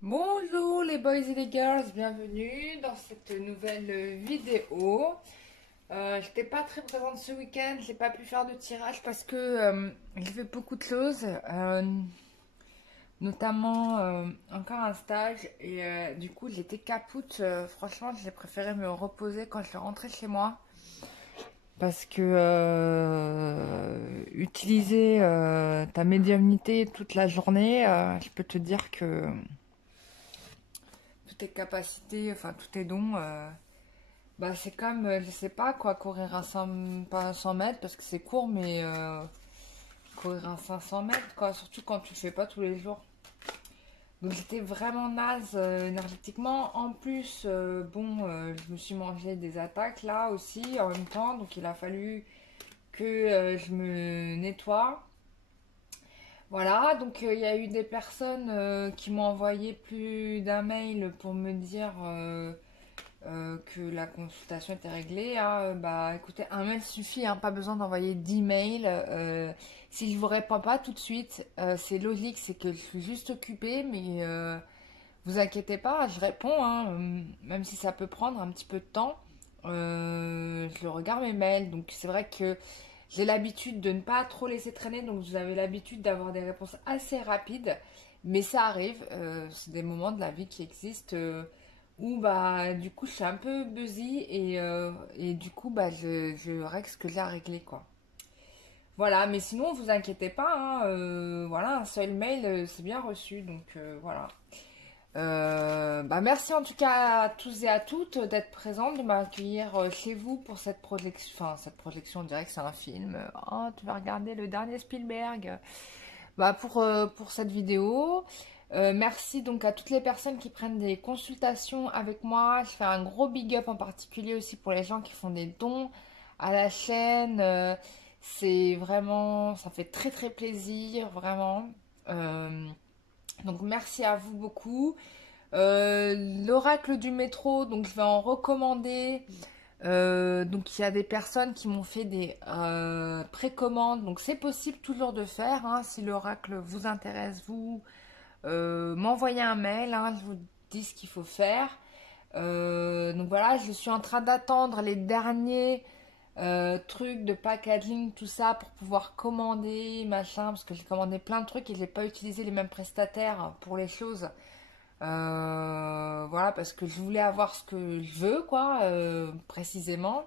Bonjour les boys et les girls, bienvenue dans cette nouvelle vidéo. J'étais pas très présente ce week-end, j'ai pas pu faire de tirage parce que j'ai fait beaucoup de choses, notamment encore un stage et du coup j'étais capoute. Franchement, j'ai préféré me reposer quand je suis rentrée chez moi parce que utiliser ta médiumnité toute la journée, je peux te dire que toutes tes capacités, enfin tous tes dons, bah c'est comme, je sais pas quoi, courir un 100, pas un 100 mètres parce que c'est court, mais courir un 500 mètres, quoi, surtout quand tu le fais pas tous les jours. Donc j'étais vraiment naze énergétiquement. En plus, je me suis mangé des attaques là aussi en même temps, donc il a fallu que je me nettoie. Voilà, donc il y a eu des personnes qui m'ont envoyé plus d'un mail pour me dire que la consultation était réglée. Hein. Bah écoutez, un mail suffit, hein, pas besoin d'envoyer 10 mails. Si je vous réponds pas tout de suite, c'est logique, c'est que je suis juste occupée, mais vous inquiétez pas, je réponds, hein, même si ça peut prendre un petit peu de temps. Je regarde mes mails, donc c'est vrai que j'ai l'habitude de ne pas trop laisser traîner, donc vous avez l'habitude d'avoir des réponses assez rapides, mais ça arrive, c'est des moments de la vie qui existent où bah du coup je suis un peu busy et du coup bah je règle ce que j'ai à régler quoi. Voilà, mais sinon vous inquiétez pas, hein, voilà, un seul mail c'est bien reçu, donc voilà. Bah merci en tout cas à tous et à toutes d'être présentes, de m'accueillir chez vous pour cette projection. Enfin, cette projection, on dirait que c'est un film. Oh, tu vas regarder le dernier Spielberg. Bah pour cette vidéo. Merci donc à toutes les personnes qui prennent des consultations avec moi. Je fais un gros big up en particulier aussi pour les gens qui font des dons à la chaîne. C'est vraiment, ça fait très très plaisir, vraiment. Euh, donc merci à vous beaucoup. L'oracle du métro, donc je vais en recommander. Donc il y a des personnes qui m'ont fait des précommandes, donc c'est possible toujours de faire. Hein, si l'oracle vous intéresse, vous m'envoyez un mail, hein, je vous dis ce qu'il faut faire. Donc voilà, je suis en train d'attendre les derniers trucs de packaging, tout ça pour pouvoir commander, machin, parce que j'ai commandé plein de trucs et j'ai pas utilisé les mêmes prestataires pour les choses. Voilà, parce que je voulais avoir ce que je veux, quoi, précisément.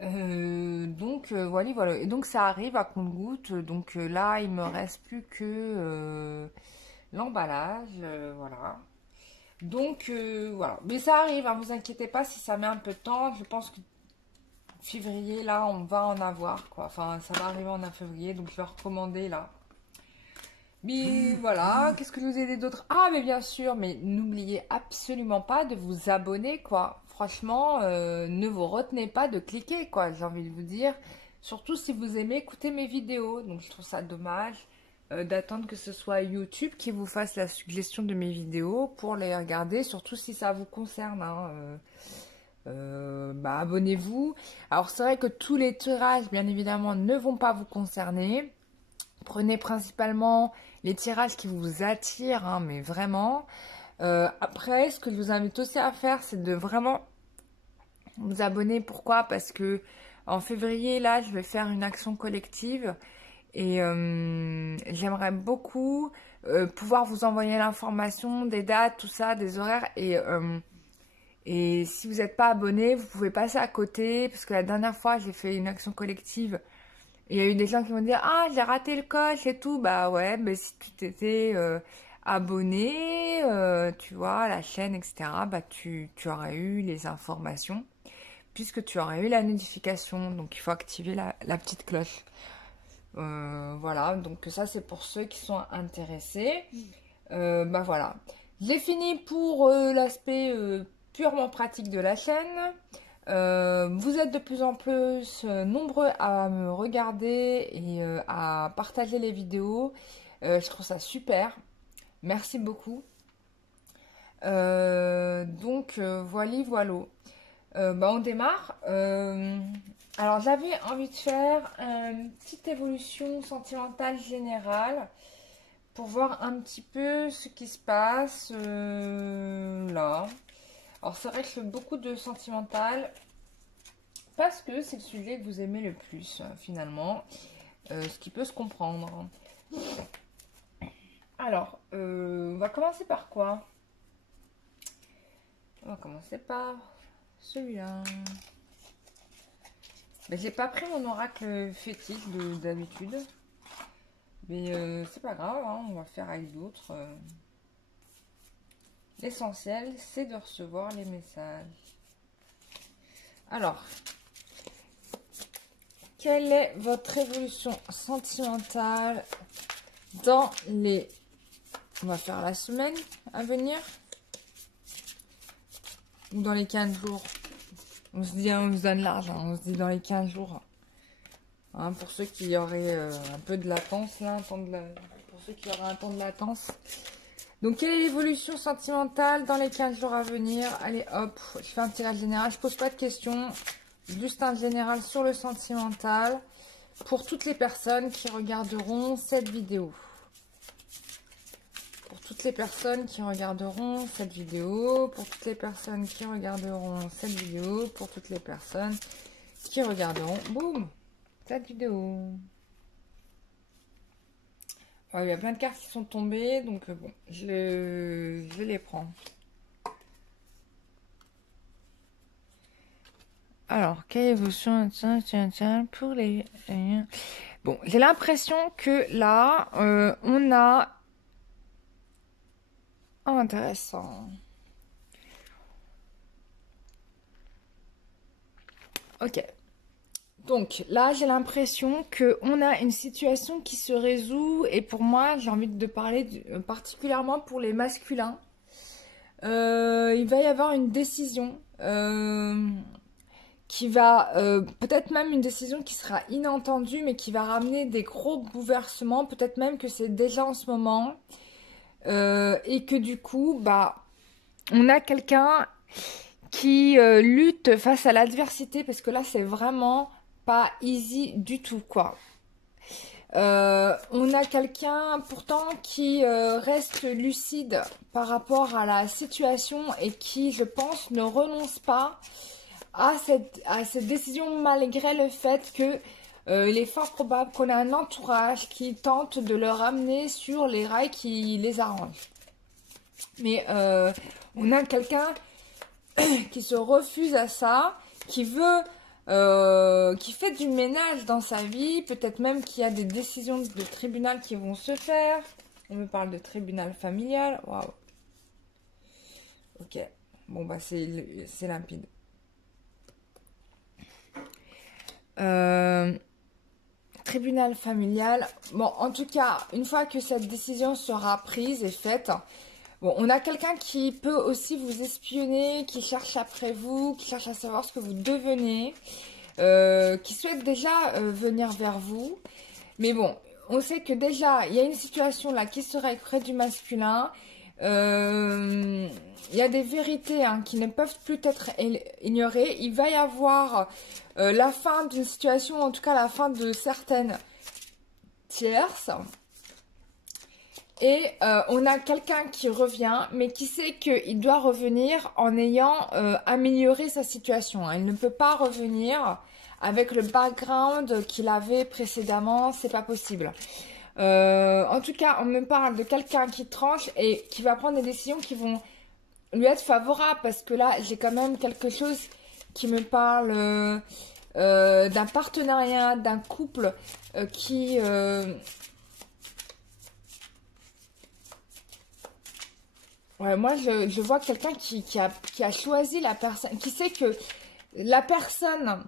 Voilà, voilà. Et donc ça arrive à compte-gouttes. Donc là, il me reste plus que l'emballage, voilà. Donc voilà. Mais ça arrive, hein, vous inquiétez pas si ça met un peu de temps. Je pense que février, là, on va en avoir, quoi. Enfin, ça va arriver en février, donc je vais recommander là. Mais voilà, qu'est-ce que je vous ai dit d'autre? Ah, mais bien sûr, mais n'oubliez absolument pas de vous abonner, quoi. Franchement, ne vous retenez pas de cliquer, quoi, j'ai envie de vous dire. Surtout si vous aimez écouter mes vidéos. Donc, je trouve ça dommage d'attendre que ce soit YouTube qui vous fasse la suggestion de mes vidéos pour les regarder, surtout si ça vous concerne. Hein, bah, abonnez-vous. Alors, c'est vrai que tous les tirages, bien évidemment, ne vont pas vous concerner. Prenez principalement les tirages qui vous attirent, hein, mais vraiment. Après, ce que je vous invite aussi à faire, c'est de vraiment vous abonner. Pourquoi? Parce que en février, là, je vais faire une action collective et j'aimerais beaucoup pouvoir vous envoyer l'information, des dates, tout ça, des horaires. Et si vous n'êtes pas abonné, vous pouvez passer à côté. Parce que la dernière fois, j'ai fait une action collective. Il y a eu des gens qui vont dire ah j'ai raté le coche et tout. Bah ouais, mais si tu t'étais abonné, tu vois, à la chaîne, etc., bah tu aurais eu les informations puisque tu aurais eu la notification. Donc il faut activer la petite cloche. Voilà, donc ça c'est pour ceux qui sont intéressés. Bah voilà. J'ai fini pour l'aspect purement pratique de la chaîne. Vous êtes de plus en plus nombreux à me regarder et à partager les vidéos. Je trouve ça super. Merci beaucoup. Voilà, voilà. Bah, on démarre. Alors, j'avais envie de faire une petite évolution sentimentale générale pour voir un petit peu ce qui se passe là. Alors c'est vrai que je fais beaucoup de sentimental parce que c'est le sujet que vous aimez le plus finalement, ce qui peut se comprendre. Alors, on va commencer par quoi? On va commencer par celui-là. Mais j'ai pas pris mon oracle fétiche d'habitude. Mais c'est pas grave, hein, on va faire avec d'autres. L'essentiel, c'est de recevoir les messages. Alors, quelle est votre évolution sentimentale dans les... On va faire la semaine à venir. Ou dans les 15 jours. On se dit, on se donne large, hein, on se dit dans les 15 jours. Hein, pour ceux qui auraient un peu de latence, là, pour ceux qui auraient un temps de latence. Donc, quelle est l'évolution sentimentale dans les 15 jours à venir? Allez, hop, je fais un tirage général. Je pose pas de questions. Juste un général sur le sentimental. Pour toutes les personnes qui regarderont cette vidéo. Pour toutes les personnes qui regarderont cette vidéo. Pour toutes les personnes qui regarderont cette vidéo. Pour toutes les personnes qui regarderont... Boum! Cette vidéo. Alors, il y a plein de cartes qui sont tombées, donc bon, je les prends. Alors, quelle évolution pour les... Bon, j'ai l'impression que là, on a... Oh, intéressant. Ok. Donc là, j'ai l'impression qu'on a une situation qui se résout. Et pour moi, j'ai envie de parler particulièrement pour les masculins. Il va y avoir une décision qui va... peut-être même une décision qui sera inattendue, mais qui va ramener des gros bouleversements. Peut-être même que c'est déjà en ce moment. Et que du coup, bah, on a quelqu'un qui lutte face à l'adversité. Parce que là, c'est vraiment... pas easy du tout, quoi. On a quelqu'un pourtant qui reste lucide par rapport à la situation et qui, je pense, ne renonce pas à cette décision malgré le fait que il est fort probable qu'on a un entourage qui tente de le ramener sur les rails qui les arrangent. Mais on a quelqu'un qui se refuse à ça, qui veut... qui fait du ménage dans sa vie, peut-être même qu'il y a des décisions de tribunal qui vont se faire. On me parle de tribunal familial. Waouh. Ok. Bon, bah, c'est limpide. Tribunal familial. Bon, en tout cas, une fois que cette décision sera prise et faite, bon, on a quelqu'un qui peut aussi vous espionner, qui cherche après vous, qui cherche à savoir ce que vous devenez, qui souhaite déjà venir vers vous. Mais bon, on sait que déjà, il y a une situation là qui serait près du masculin. Il y a des vérités hein, qui ne peuvent plus être ignorées. Il va y avoir la fin d'une situation, en tout cas la fin de certaines tierces. Et on a quelqu'un qui revient, mais qui sait qu'il doit revenir en ayant amélioré sa situation. Il ne peut pas revenir avec le background qu'il avait précédemment, c'est pas possible. En tout cas, on me parle de quelqu'un qui tranche et qui va prendre des décisions qui vont lui être favorables. Parce que là, j'ai quand même quelque chose qui me parle d'un partenariat, d'un couple qui... Ouais, moi, je vois quelqu'un qui a choisi la personne, qui sait que la personne,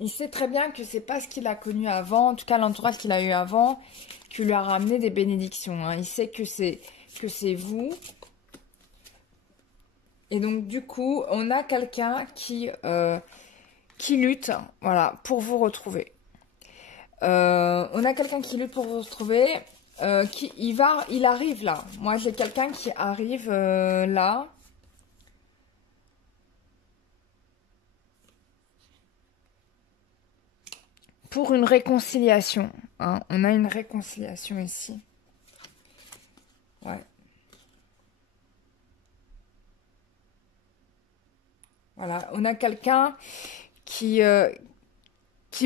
il sait très bien que c'est pas ce qu'il a connu avant, en tout cas l'entourage qu'il a eu avant, qui lui a ramené des bénédictions. Hein. Il sait que c'est vous. Et donc, du coup, on a quelqu'un qui lutte, voilà, pour vous retrouver. On a quelqu'un qui lutte pour vous retrouver. Il arrive là. Moi, j'ai quelqu'un qui arrive là. Pour une réconciliation. Hein. On a une réconciliation ici. Ouais. Voilà, on a quelqu'un qui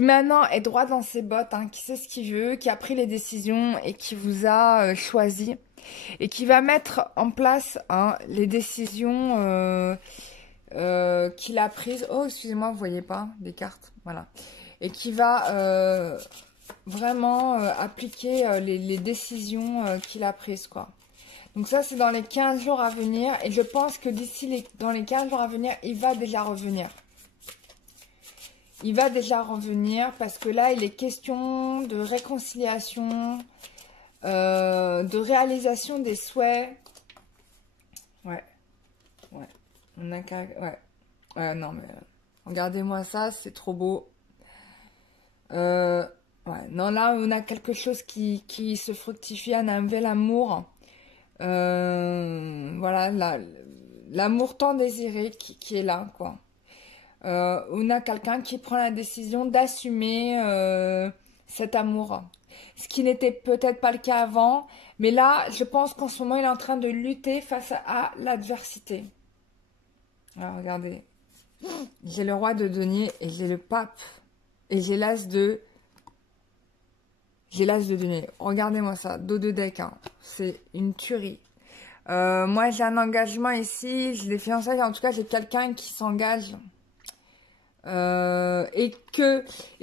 maintenant est droit dans ses bottes, hein, qui sait ce qu'il veut, qui a pris les décisions et qui vous a choisi. Et qui va mettre en place hein, les décisions qu'il a prises. Oh, excusez-moi, vous voyez pas des cartes. Voilà. Et qui va vraiment appliquer les décisions qu'il a prises, quoi. Donc ça, c'est dans les 15 jours à venir. Et je pense que dans les 15 jours à venir, il va déjà revenir. Il va déjà revenir parce que là, il est question de réconciliation, de réalisation des souhaits. Ouais. Ouais. On a qu'à... Ouais. Ouais, non, mais... regardez-moi ça, c'est trop beau. Ouais. Non, là, on a quelque chose qui se fructifie. On a un bel amour. Voilà, l'amour tant désiré qui est là, quoi. On a quelqu'un qui prend la décision d'assumer cet amour. Ce qui n'était peut-être pas le cas avant. Mais là, je pense qu'en ce moment, il est en train de lutter face à l'adversité. Alors, regardez. J'ai le roi de denier et j'ai le pape. Et j'ai l'as de... J'ai l'as de denier. Regardez-moi ça. Dos de deck. Hein. C'est une tuerie. Moi, j'ai un engagement ici. J'ai des fiançailles. En tout cas, j'ai quelqu'un qui s'engage. Et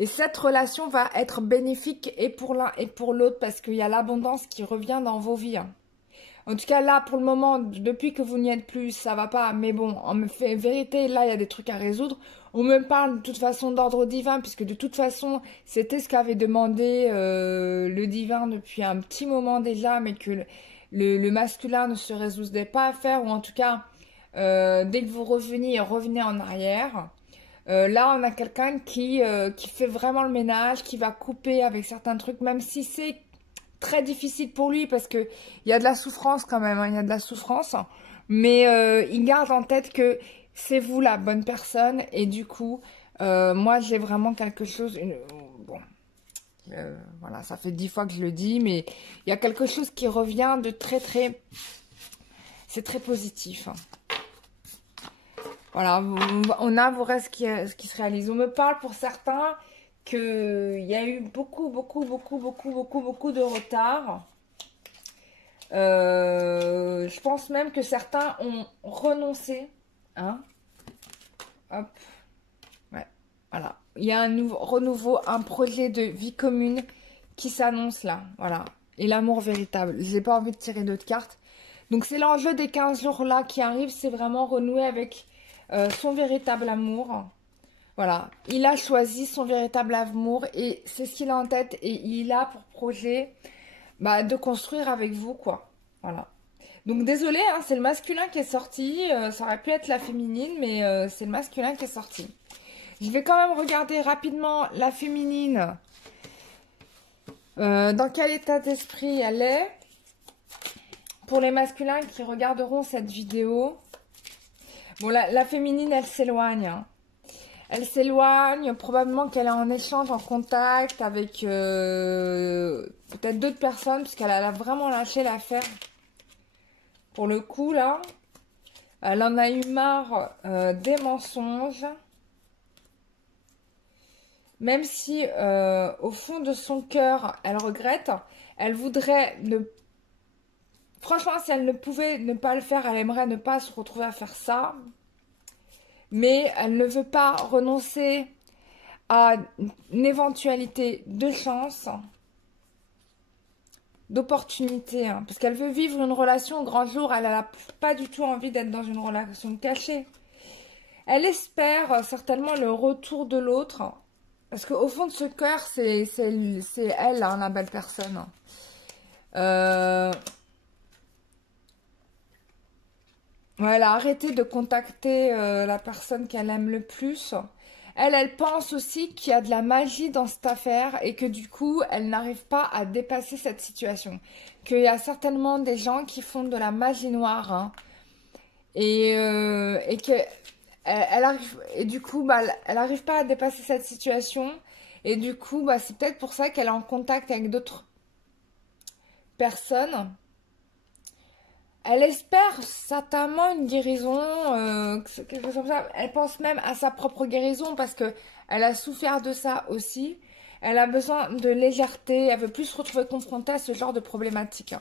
cette relation va être bénéfique et pour l'un et pour l'autre parce qu'il y a l'abondance qui revient dans vos vies. Hein. En tout cas, là, pour le moment, depuis que vous n'y êtes plus, ça va pas. Mais bon, en vérité, là, il y a des trucs à résoudre. On me parle de toute façon d'ordre divin, puisque de toute façon, c'était ce qu'avait demandé le divin depuis un petit moment déjà, mais que le masculin ne se résoudait pas à faire, ou en tout cas, dès que vous revenez en arrière. Là, on a quelqu'un qui fait vraiment le ménage, qui va couper avec certains trucs, même si c'est très difficile pour lui parce que il y a de la souffrance quand même, hein, il y a de la souffrance, mais il garde en tête que c'est vous la bonne personne et du coup, moi j'ai vraiment quelque chose, bon, voilà, ça fait 10 fois que je le dis, mais il y a quelque chose qui revient de c'est très positif. Hein. Voilà, on a vos rêves qui se réalisent. On me parle pour certains qu'il y a eu beaucoup de retard. Je pense même que certains ont renoncé. Hein. Hop. Ouais, voilà. Il y a un renouveau, un projet de vie commune qui s'annonce là. Voilà. Et l'amour véritable. J'ai pas envie de tirer d'autres cartes. Donc c'est l'enjeu des 15 jours là qui arrive. C'est vraiment renouer avec son véritable amour. Voilà, il a choisi son véritable amour et c'est ce qu'il a en tête et il a pour projet de construire avec vous, quoi. Voilà. Donc désolé, hein, c'est le masculin qui est sorti. Ça aurait pu être la féminine, mais c'est le masculin qui est sorti. Je vais quand même regarder rapidement la féminine. Dans quel état d'esprit elle est. Pour les masculins qui regarderont cette vidéo. Bon, la féminine, elle s'éloigne, hein. Elle s'éloigne, probablement qu'elle est en échange, en contact avec peut-être d'autres personnes, puisqu'elle a vraiment lâché l'affaire. Pour le coup, là, elle en a eu marre des mensonges. Même si, au fond de son cœur, elle regrette, elle voudrait ne... Franchement, si elle ne pouvait ne pas le faire, elle aimerait ne pas se retrouver à faire ça. Mais elle ne veut pas renoncer à une éventualité de chance, d'opportunité, hein, parce qu'elle veut vivre une relation au grand jour. Elle n'a pas du tout envie d'être dans une relation cachée. Elle espère certainement le retour de l'autre, parce qu'au fond de ce cœur, c'est elle, hein, la belle personne. Ouais, elle a arrêté de contacter la personne qu'elle aime le plus. Elle pense aussi qu'il y a de la magie dans cette affaire et que du coup, elle n'arrive pas à dépasser cette situation. Qu'il y a certainement des gens qui font de la magie noire. Hein, et que elle arrive, et du coup, elle n'arrive pas à dépasser cette situation. Et du coup, c'est peut-être pour ça qu'elle est en contact avec d'autres personnes. elle espère certainement une guérison, quelque chose comme ça. Elle pense même à sa propre guérison parce que elle a souffert de ça aussi. Elle a besoin de légèreté. Elle veut plus se retrouver confrontée à ce genre de problématique.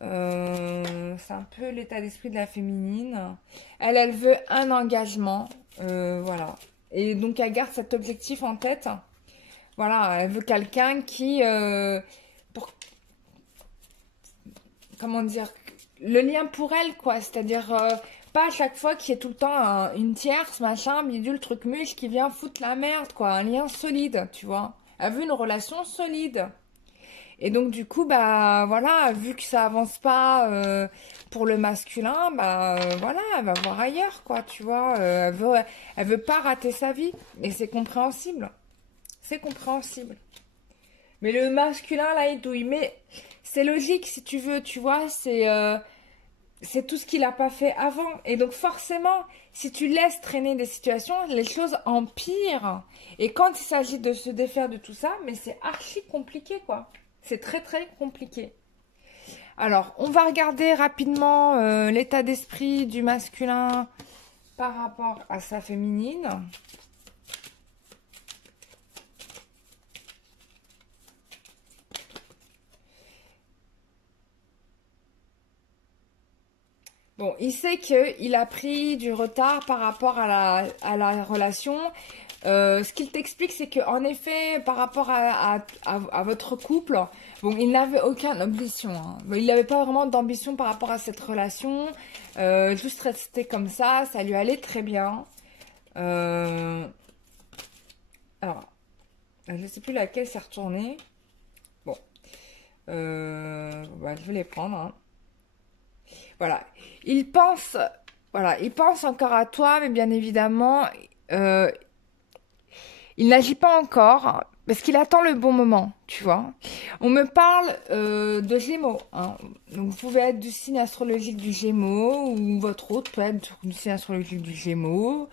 C'est un peu l'état d'esprit de la féminine. Elle veut un engagement. Voilà. Et donc, elle garde cet objectif en tête. Voilà, elle veut quelqu'un qui... comment dire, le lien pour elle, quoi. C'est-à-dire, pas à chaque fois qu'il y ait tout le temps une tierce, machin, bidule, truc muche qui vient foutre la merde, quoi. Un lien solide, tu vois. Elle veut une relation solide. Et donc, du coup, bah, voilà, vu que ça avance pas pour le masculin, bah, voilà, elle va voir ailleurs, quoi, tu vois. Elle veut pas rater sa vie. Et c'est compréhensible. C'est compréhensible. Mais le masculin, là, il douille. Mais c'est logique, si tu veux, tu vois. C'est tout ce qu'il n'a pas fait avant. Et donc, forcément, si tu laisses traîner des situations, les choses empirent. Et quand il s'agit de se défaire de tout ça, mais c'est archi compliqué, quoi. C'est très, très compliqué. Alors, on va regarder rapidement l'état d'esprit du masculin par rapport à sa féminine. Bon, il sait qu'il a pris du retard par rapport à la relation. Ce qu'il t'explique, c'est qu'en effet, par rapport à votre couple, bon, il n'avait aucune ambition. Hein. Bon, il n'avait pas vraiment d'ambition par rapport à cette relation. Juste rester comme ça lui allait très bien. Alors, je ne sais plus laquelle s'est retournée. Bon, bah, je vais les prendre. Hein. Voilà, il pense encore à toi, mais bien évidemment, il n'agit pas encore parce qu'il attend le bon moment, tu vois. On me parle de Gémeaux, hein. Donc vous pouvez être du signe astrologique du Gémeaux ou votre autre peut être du signe astrologique du Gémeaux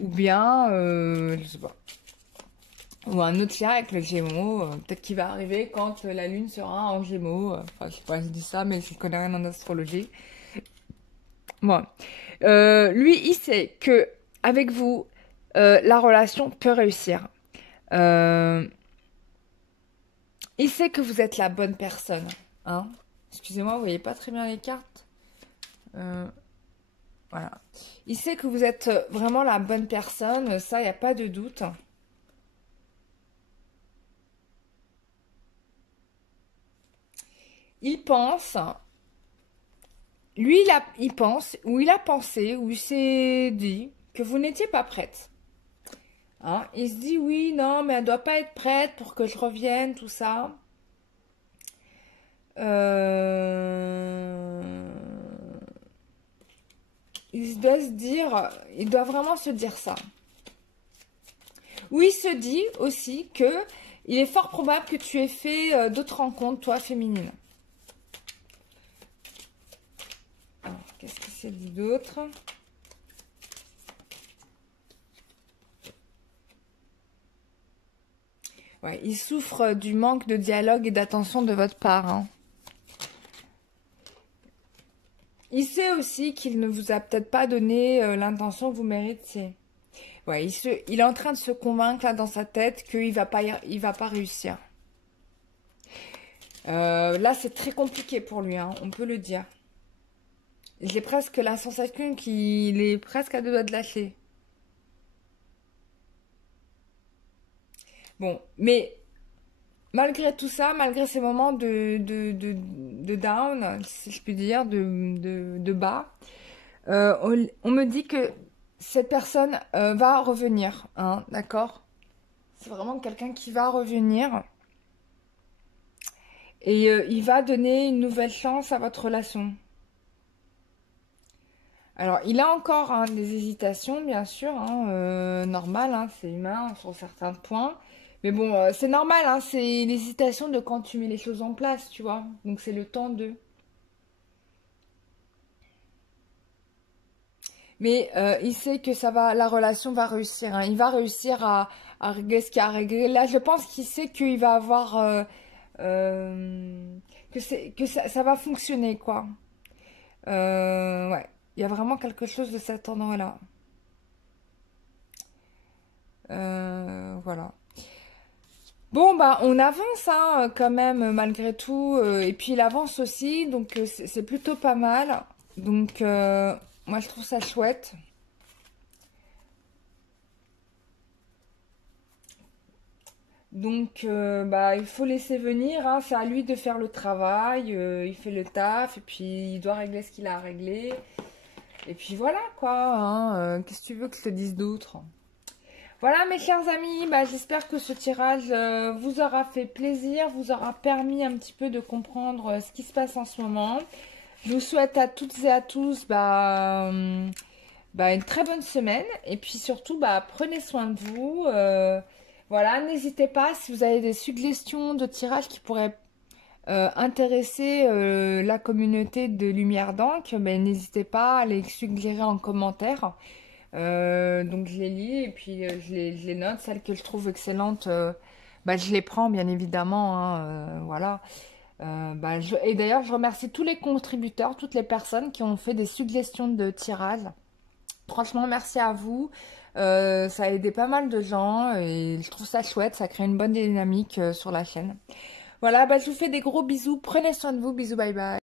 ou bien, je sais pas, ou un autre lien avec le Gémeaux. Peut-être qu'il va arriver quand la Lune sera en Gémeaux. Enfin, je sais pas, je dis ça, mais je connais rien en astrologie. Bon. Lui, il sait que avec vous, la relation peut réussir. Il sait que vous êtes la bonne personne. Hein. Excusez-moi, vous voyez pas très bien les cartes. Voilà. Il sait que vous êtes vraiment la bonne personne. Ça, il n'y a pas de doute. Il pense... Lui, il pense, ou il a pensé, ou il s'est dit que vous n'étiez pas prête. Hein? Il se dit, oui, non, mais elle doit pas être prête pour que je revienne, tout ça. Il doit se dire, il doit vraiment se dire ça. Ou il se dit aussi que il est fort probable que tu aies fait d'autres rencontres, toi, féminines. Qu'est-ce qu'il s'est dit d'autre? Ouais, il souffre du manque de dialogue et d'attention de votre part. Hein. Il sait aussi qu'il ne vous a peut-être pas donné l'intention que vous méritiez. Ouais, il est en train de se convaincre là dans sa tête qu'il va pas, il va pas réussir. Là, c'est très compliqué pour lui, hein, on peut le dire. J'ai presque la sensation qu'il est presque à deux doigts de lâcher. Bon, mais malgré tout ça, malgré ces moments de down, si je puis dire, de bas, on me dit que cette personne va revenir, hein, d'accord? C'est vraiment quelqu'un qui va revenir et il va donner une nouvelle chance à votre relation. Alors, il a encore hein, des hésitations, bien sûr, hein, normal, hein, c'est humain sur certains points. Mais bon, c'est normal, hein, c'est l'hésitation de quand tu mets les choses en place, tu vois. Donc, c'est le temps de... Mais il sait que ça va, la relation va réussir. Hein. Il va réussir à régler ce qu'il a à régler. Là, je pense qu'il sait qu'il va avoir... que ça va fonctionner, quoi. Ouais, il y a vraiment quelque chose de cet endroit-là. Voilà. Bon, bah, on avance, hein, quand même, malgré tout. Et puis, il avance aussi, donc c'est plutôt pas mal. Donc, moi, je trouve ça chouette. Donc, bah, il faut laisser venir, hein, c'est à lui de faire le travail. Il fait le taf, et puis il doit régler ce qu'il a à régler. Et puis voilà, quoi, hein, qu'est-ce que tu veux que je te dise d'autre? Voilà mes chers amis, bah, j'espère que ce tirage vous aura fait plaisir, vous aura permis un petit peu de comprendre ce qui se passe en ce moment. Je vous souhaite à toutes et à tous bah, une très bonne semaine et puis surtout bah, prenez soin de vous. Voilà, n'hésitez pas si vous avez des suggestions de tirages qui pourraient intéresser la communauté de Lumière d'encre, mais n'hésitez pas à les suggérer en commentaire. Donc je les lis et puis je les note. Celles que je trouve excellentes, bah, je les prends bien évidemment, hein, voilà. Bah, et d'ailleurs, je remercie tous les contributeurs, toutes les personnes qui ont fait des suggestions de tirage. Franchement, merci à vous. Ça a aidé pas mal de gens et je trouve ça chouette. Ça crée une bonne dynamique sur la chaîne. Voilà, bah, je vous fais des gros bisous. Prenez soin de vous. Bisous, bye bye.